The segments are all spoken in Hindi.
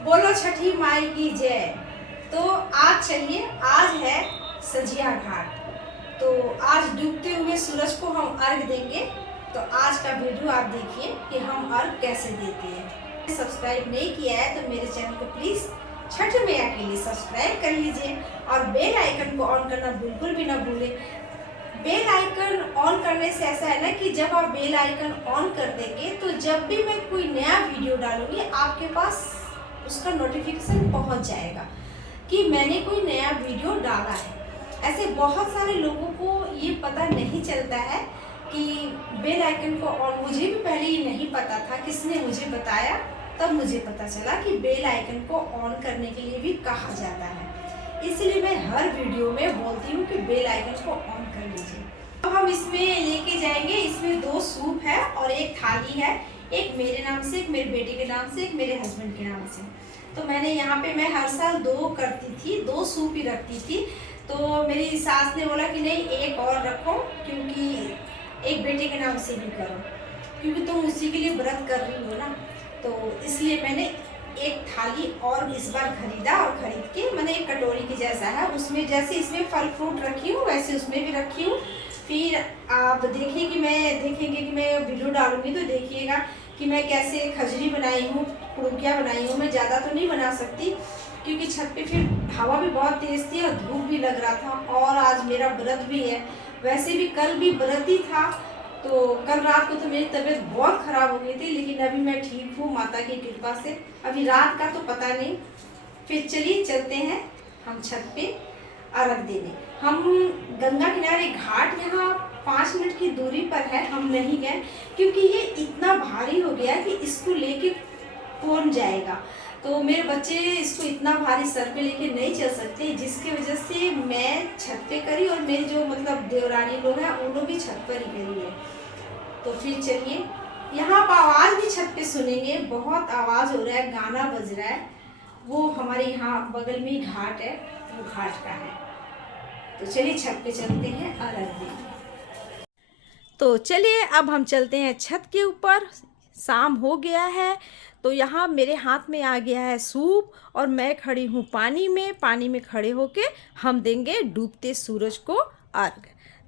बोलो छठी माई की जय। तो आज चलिए, आज है सजिया घाट। तो आज डूबते हुए सूरज को हम अर्घ देंगे। तो आज का वीडियो आप देखिए कि हम अर्घ कैसे देते हैं। सब्सक्राइब नहीं किया है तो मेरे चैनल को प्लीज़ छठ मैया के लिए सब्सक्राइब कर लीजिए और बेल आइकन को ऑन करना बिल्कुल भी ना भूलें। बेल आइकन ऑन करने से ऐसा है ना कि जब आप बेल आइकन ऑन कर देंगे तो जब भी मैं कोई नया वीडियो डालूंगी आपके पास उसका नोटिफिकेशन पहुंच जाएगा कि मैंने कोई नया वीडियो डाला है। ऐसे बहुत सारे लोगों को ये पता नहीं चलता है कि बेल आइकन को ऑन, मुझे भी पहले ये नहीं पता था, किसने मुझे बताया तब मुझे पता चला कि बेल आइकन को ऑन करने के लिए भी कहा जाता है। इसलिए मैं हर वीडियो में बोलती हूँ कि बेल आइकन को ऑन कर लीजिए। अब हम इसमें लेके जाएंगे, इसमें 2 सूप है और एक थाली है, एक मेरे नाम से, एक मेरे बेटे के नाम से, एक मेरे हस्बैंड के नाम से। तो मैंने यहाँ पे, मैं हर साल 2 करती थी, 2 सूप ही रखती थी। तो मेरी सास ने बोला कि नहीं एक और रखो, क्योंकि एक बेटे के नाम से भी करो, क्योंकि तुम उसी के लिए व्रत कर रही हो ना। तो इसलिए मैंने एक थाली और इस बार खरीदा और खरीद के मैंने एक कटोरी की जैसा है, उसमें जैसे इसमें फल फ्रूट रखी हूँ वैसे उसमें भी रखी हूँ। फिर आप देखेंगे कि मैं वीडियो डालूंगी तो देखिएगा कि मैं कैसे खजरी बनाई हूँ, पुड़ुकिया बनाई हूँ। मैं ज़्यादा तो नहीं बना सकती क्योंकि छत पे फिर हवा भी बहुत तेज़ थी और धूप भी लग रहा था, और आज मेरा व्रत भी है। वैसे भी कल भी व्रत ही था, तो कल रात को तो मेरी तबीयत बहुत ख़राब हो गई थी, लेकिन अभी मैं ठीक हूँ माता की कृपा से। अभी रात का तो पता नहीं। फिर चलिए चलते हैं हम छत पे अर्घ देने। हम गंगा किनारे घाट यहाँ 5 मिनट की दूरी पर है, हम नहीं गए क्योंकि ये इतना भारी हो गया कि इसको लेके कौन जाएगा। तो मेरे बच्चे इसको इतना भारी सर पे लेके नहीं चल सकते, जिसकी वजह से मैं छत पे करी और मेरे जो मतलब देवरानी लोग हैं उन लोग भी छत पर ही करी है। तो फिर चलिए, यहाँ पर आवाज़ भी छत पे सुनेंगे, बहुत आवाज़ हो रहा है, गाना बज रहा है। वो हमारे यहाँ बगल में ही घाट है, वो घाट का है। तो चलिए छत पे चलते हैं अर्घ देने। तो चलिए अब हम चलते हैं छत के ऊपर। शाम हो गया है, तो यहाँ मेरे हाथ में आ गया है सूप और मैं खड़ी हूँ पानी में। पानी में खड़े होके हम देंगे डूबते सूरज को अर्घ।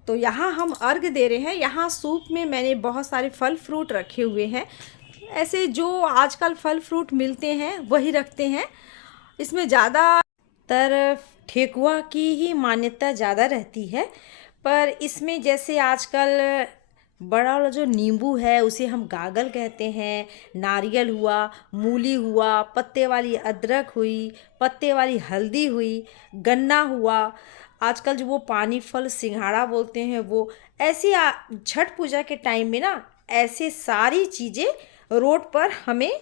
तो यहाँ हम अर्घ दे रहे हैं। यहाँ सूप में मैंने बहुत सारे फल फ्रूट रखे हुए हैं, ऐसे जो आजकल फल फ्रूट मिलते हैं वही रखते हैं। इसमें ज़्यादातर ठेकुआ की ही मान्यता ज़्यादा रहती है, पर इसमें जैसे आजकल बड़ा वाला जो नींबू है उसे हम गागल कहते हैं, नारियल हुआ, मूली हुआ, पत्ते वाली अदरक हुई, पत्ते वाली हल्दी हुई, गन्ना हुआ, आजकल जो वो पानी फल सिंघाड़ा बोलते हैं वो, ऐसी छठ पूजा के टाइम में ना ऐसे सारी चीज़ें रोड पर हमें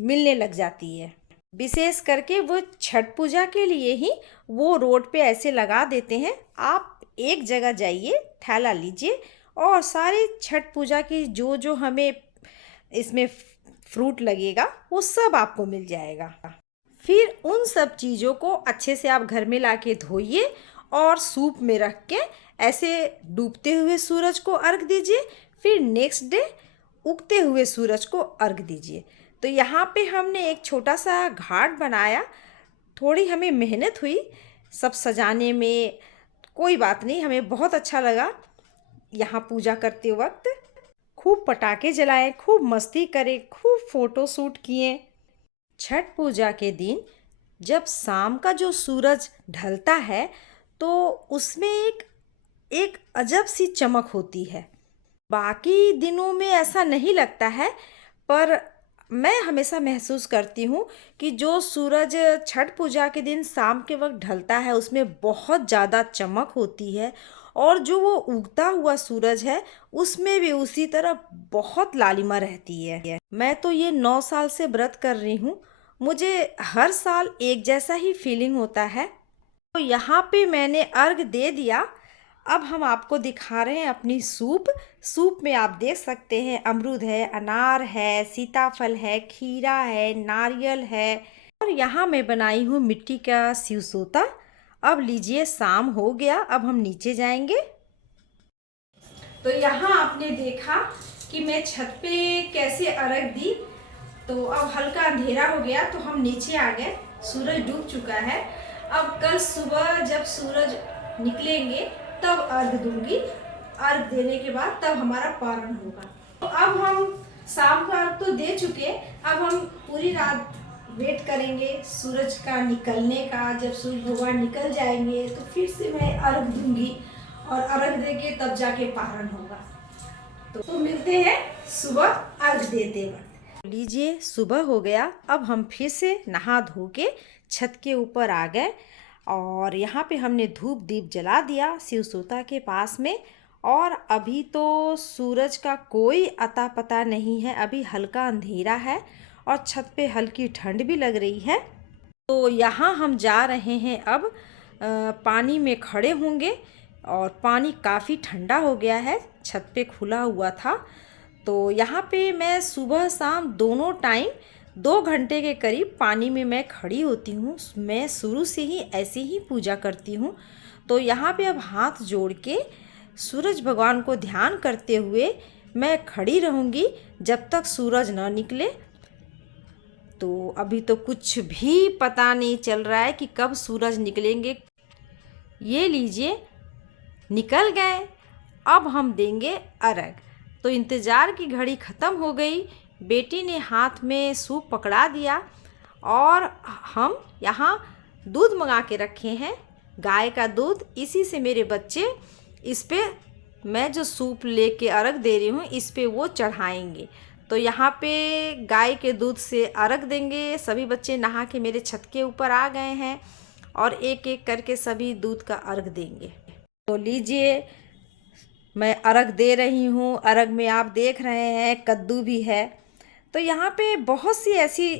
मिलने लग जाती है। विशेष करके वो छठ पूजा के लिए ही वो रोड पे ऐसे लगा देते हैं। आप एक जगह जाइए, थैला लीजिए और सारी छठ पूजा की जो जो हमें इसमें फ्रूट लगेगा वो सब आपको मिल जाएगा। फिर उन सब चीज़ों को अच्छे से आप घर में लाके धोइए और सूप में रख के ऐसे डूबते हुए सूरज को अर्घ दीजिए। फिर नेक्स्ट डे उगते हुए सूरज को अर्घ दीजिए। तो यहाँ पे हमने एक छोटा सा घाट बनाया, थोड़ी हमें मेहनत हुई सब सजाने में, कोई बात नहीं, हमें बहुत अच्छा लगा। यहाँ पूजा करते वक्त खूब पटाखे जलाए, खूब मस्ती करे, खूब फ़ोटो शूट किए। छठ पूजा के दिन जब शाम का जो सूरज ढलता है तो उसमें एक अजब सी चमक होती है। बाकी दिनों में ऐसा नहीं लगता है, पर मैं हमेशा महसूस करती हूँ कि जो सूरज छठ पूजा के दिन शाम के वक्त ढलता है उसमें बहुत ज़्यादा चमक होती है, और जो वो उगता हुआ सूरज है उसमें भी उसी तरह बहुत लालिमा रहती है। मैं तो ये 9 साल से व्रत कर रही हूँ, मुझे हर साल एक जैसा ही फीलिंग होता है। तो यहाँ पे मैंने अर्घ दे दिया। अब हम आपको दिखा रहे हैं अपनी सूप। सूप में आप देख सकते हैं अमरूद है, अनार है, सीताफल है, खीरा है, नारियल है, और यहाँ मैं बनाई हूँ मिट्टी का सिवसोता। अब लीजिए, शाम हो गया, अब हम नीचे जाएंगे। तो यहाँ आपने देखा कि मैं छत पे कैसे अर्घ दी। तो अब हल्का अंधेरा हो गया तो हम नीचे आ गए, सूरज डूब चुका है। अब कल सुबह जब सूरज निकलेंगे तब अर्घ दूंगी, अर्घ देने के बाद तब हमारा पारण होगा। तो अब हम शाम का अर्घ तो दे चुके, अब हम पूरी रात वेट करेंगे सूरज का निकलने का। जब सूरज भगवान निकल जाएंगे तो फिर से मैं अर्घ दूंगी और अर्घ देके तब जाके पारण होगा। तो मिलते हैं सुबह अर्घ देते वक्त। लीजिए सुबह हो गया, अब हम फिर से नहा धो के छत के ऊपर आ गए और यहाँ पे हमने धूप दीप जला दिया शिव सोता के पास में। और अभी तो सूरज का कोई अता पता नहीं है, अभी हल्का अंधेरा है और छत पे हल्की ठंड भी लग रही है। तो यहाँ हम जा रहे हैं अब पानी में खड़े होंगे और पानी काफ़ी ठंडा हो गया है, छत पे खुला हुआ था। तो यहाँ पे मैं सुबह शाम दोनों टाइम 2 घंटे के करीब पानी में मैं खड़ी होती हूँ। मैं शुरू से ही ऐसे ही पूजा करती हूँ। तो यहाँ पे अब हाथ जोड़ के सूरज भगवान को ध्यान करते हुए मैं खड़ी रहूँगी जब तक सूरज ना निकले। तो अभी तो कुछ भी पता नहीं चल रहा है कि कब सूरज निकलेंगे। ये लीजिए निकल गए, अब हम देंगे अर्घ। तो इंतज़ार की घड़ी ख़त्म हो गई, बेटी ने हाथ में सूप पकड़ा दिया और हम यहाँ दूध मंगा के रखे हैं, गाय का दूध। इसी से मेरे बच्चे इस पे मैं जो सूप लेके अर्घ दे रही हूँ इस पे वो चढ़ाएंगे। तो यहाँ पे गाय के दूध से अर्घ देंगे। सभी बच्चे नहा के मेरे छत के ऊपर आ गए हैं और एक एक करके सभी दूध का अर्घ देंगे। तो लीजिए मैं अर्घ दे रही हूँ। अर्घ में आप देख रहे हैं कद्दू भी है। तो यहाँ पे बहुत सी ऐसी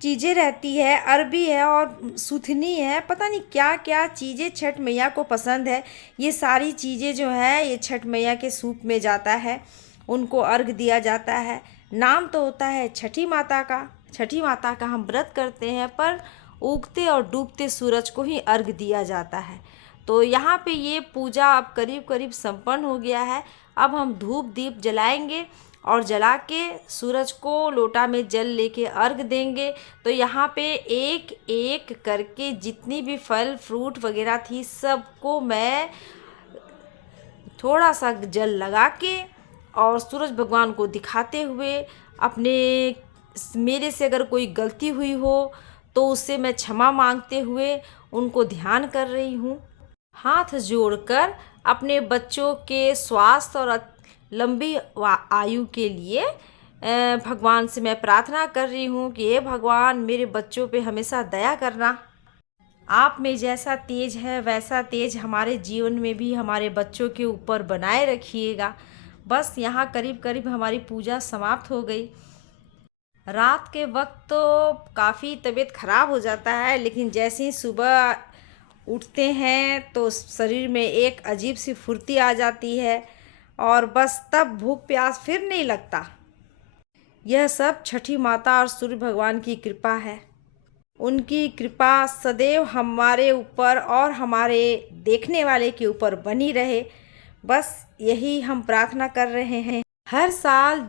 चीज़ें रहती है, अरबी है और सुथनी है, पता नहीं क्या क्या चीज़ें छठ मैया को पसंद है। ये सारी चीज़ें जो है ये छठ मैया के सूप में जाता है, उनको अर्घ दिया जाता है। नाम तो होता है छठी माता का, छठी माता का हम व्रत करते हैं, पर उगते और डूबते सूरज को ही अर्घ दिया जाता है। तो यहाँ पे ये पूजा अब करीब करीब संपन्न हो गया है। अब हम धूप दीप जलाएंगे और जला के सूरज को लोटा में जल लेके अर्घ देंगे। तो यहाँ पे एक एक करके जितनी भी फल फ्रूट वगैरह थी सबको मैं थोड़ा सा जल लगा के और सूरज भगवान को दिखाते हुए मेरे से अगर कोई गलती हुई हो तो उससे मैं क्षमा मांगते हुए उनको ध्यान कर रही हूँ। हाथ जोड़कर अपने बच्चों के स्वास्थ्य और लंबी आयु के लिए भगवान से मैं प्रार्थना कर रही हूँ कि हे भगवान मेरे बच्चों पे हमेशा दया करना। आप में जैसा तेज है वैसा तेज हमारे जीवन में भी हमारे बच्चों के ऊपर बनाए रखिएगा। बस यहाँ करीब करीब हमारी पूजा समाप्त हो गई। रात के वक्त तो काफ़ी तबीयत ख़राब हो जाता है, लेकिन जैसे ही सुबह उठते हैं तो शरीर में एक अजीब सी फुर्ती आ जाती है और बस तब भूख प्यास फिर नहीं लगता। यह सब छठी माता और सूर्य भगवान की कृपा है। उनकी कृपा सदैव हमारे ऊपर और हमारे देखने वाले के ऊपर बनी रहे, बस यही हम प्रार्थना कर रहे हैं। हर साल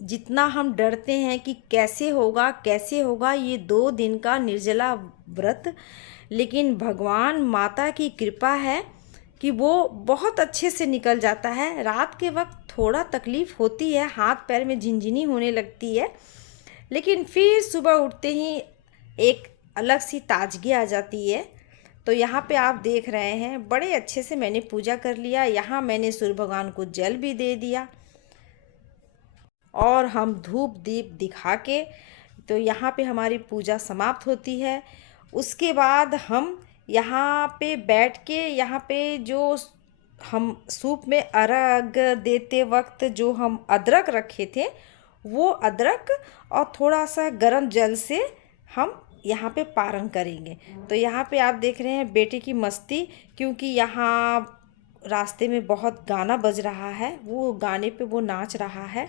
जितना हम डरते हैं कि कैसे होगा ये 2 दिन का निर्जला व्रत, लेकिन भगवान माता की कृपा है कि वो बहुत अच्छे से निकल जाता है। रात के वक्त थोड़ा तकलीफ़ होती है, हाथ पैर में झिनझिनी होने लगती है, लेकिन फिर सुबह उठते ही एक अलग सी ताजगी आ जाती है। तो यहाँ पे आप देख रहे हैं बड़े अच्छे से मैंने पूजा कर लिया। यहाँ मैंने सूर्य भगवान को जल भी दे दिया और हम धूप दीप दिखा के तो यहाँ पे हमारी पूजा समाप्त होती है। उसके बाद हम यहाँ पे बैठ के यहाँ पे जो हम सूप में अर्घ देते वक्त जो हम अदरक रखे थे वो अदरक और थोड़ा सा गरम जल से हम यहाँ पे पारण करेंगे। तो यहाँ पे आप देख रहे हैं बेटे की मस्ती, क्योंकि यहाँ रास्ते में बहुत गाना बज रहा है, वो गाने पे वो नाच रहा है।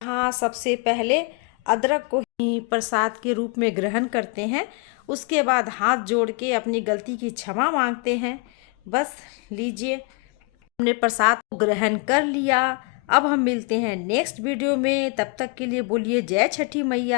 हाँ, सबसे पहले अदरक को ही प्रसाद के रूप में ग्रहण करते हैं, उसके बाद हाथ जोड़ के अपनी गलती की क्षमा मांगते हैं। बस लीजिए हमने प्रसाद को ग्रहण कर लिया, अब हम मिलते हैं नेक्स्ट वीडियो में, तब तक के लिए बोलिए जय छठी मैया।